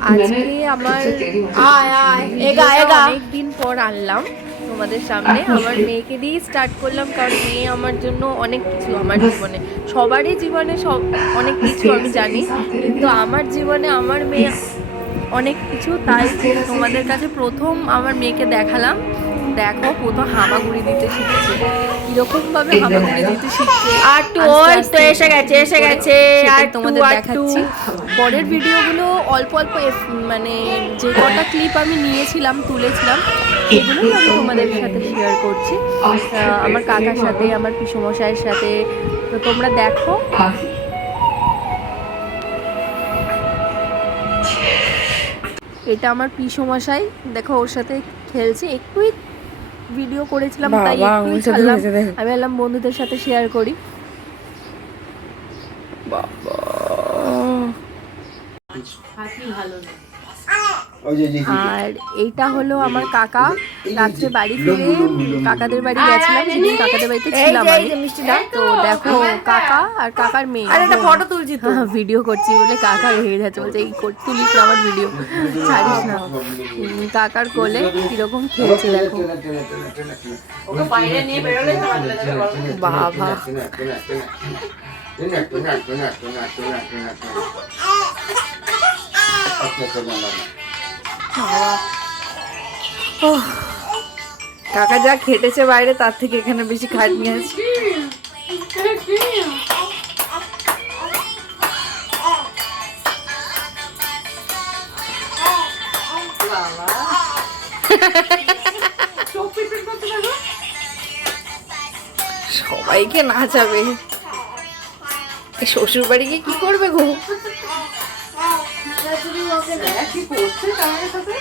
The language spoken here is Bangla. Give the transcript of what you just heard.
আজকে আমার অনেকদিন পর আনলাম তোমাদের সামনে। আমার মেয়েকে দিয়েই স্টার্ট করলাম কারণ মেয়ে আমার জন্য অনেক কিছু আমার জীবনে। সবারই জীবনে সব অনেক কিছু আমি জানি। কিন্তু আমার জীবনে আমার মেয়ে অনেক কিছু তাই তোমাদের কাছে প্রথম আমার মেয়েকে দেখালাম। দেখো প্রথম হামাগুড়ি দিতে শিখছে। কীরকম ভাবে হামাগুড়ি দিতে শিখছে। আর টু ওই তো এসে গেছে এসে গেছে। আর তোমাদের দেখাচ্ছি। পরের ভিডিওগুলো অল্প অল্প মানে যে কটা ক্লিপ আমি নিয়েছিলাম তুলেছিলাম সেগুলোই আমি তোমাদের সাথে শেয়ার করছি। আমার কাকার সাথে আমার পিসমশাইয়ের সাথে। তো তোমরা দেখো। এটা আমার পিসমশাই। দেখো ওর সাথে খেলছে। একটু ভিডিও করেছিলাম তাই একটুই ছাড়লাম। আমি এলাম বন্ধুদের সাথে শেয়ার করি। বাবা। ভালো যে আর এইটা হলো আমার কাকা। রাত্রে বাড়ি ফিরে কাকাদের বাড়ি গেছিলাম সেদিন কাকাদের বাড়িতে এই ছিলাম আমি। তো দেখো কাকা আর কাকার মেয়ে। আর একটা ফটো তুলছি তো। ভিডিও করছি বলে কাকা রেগে যাচ্ছে বলছে এই তুলিস না আমার ভিডিও ছাড়িস না। কাকার কোলে কীরকম খেলছে দেখো। ওকে বাইরে কাকা যা খেটেছে বাইরে, তার থেকে এখানে বেশি খাটনি আছে সবাইকে নাচাবে। শ্বশুর বাড়ি গিয়ে কি করবে গো? কি করছে? তাহলে সাথে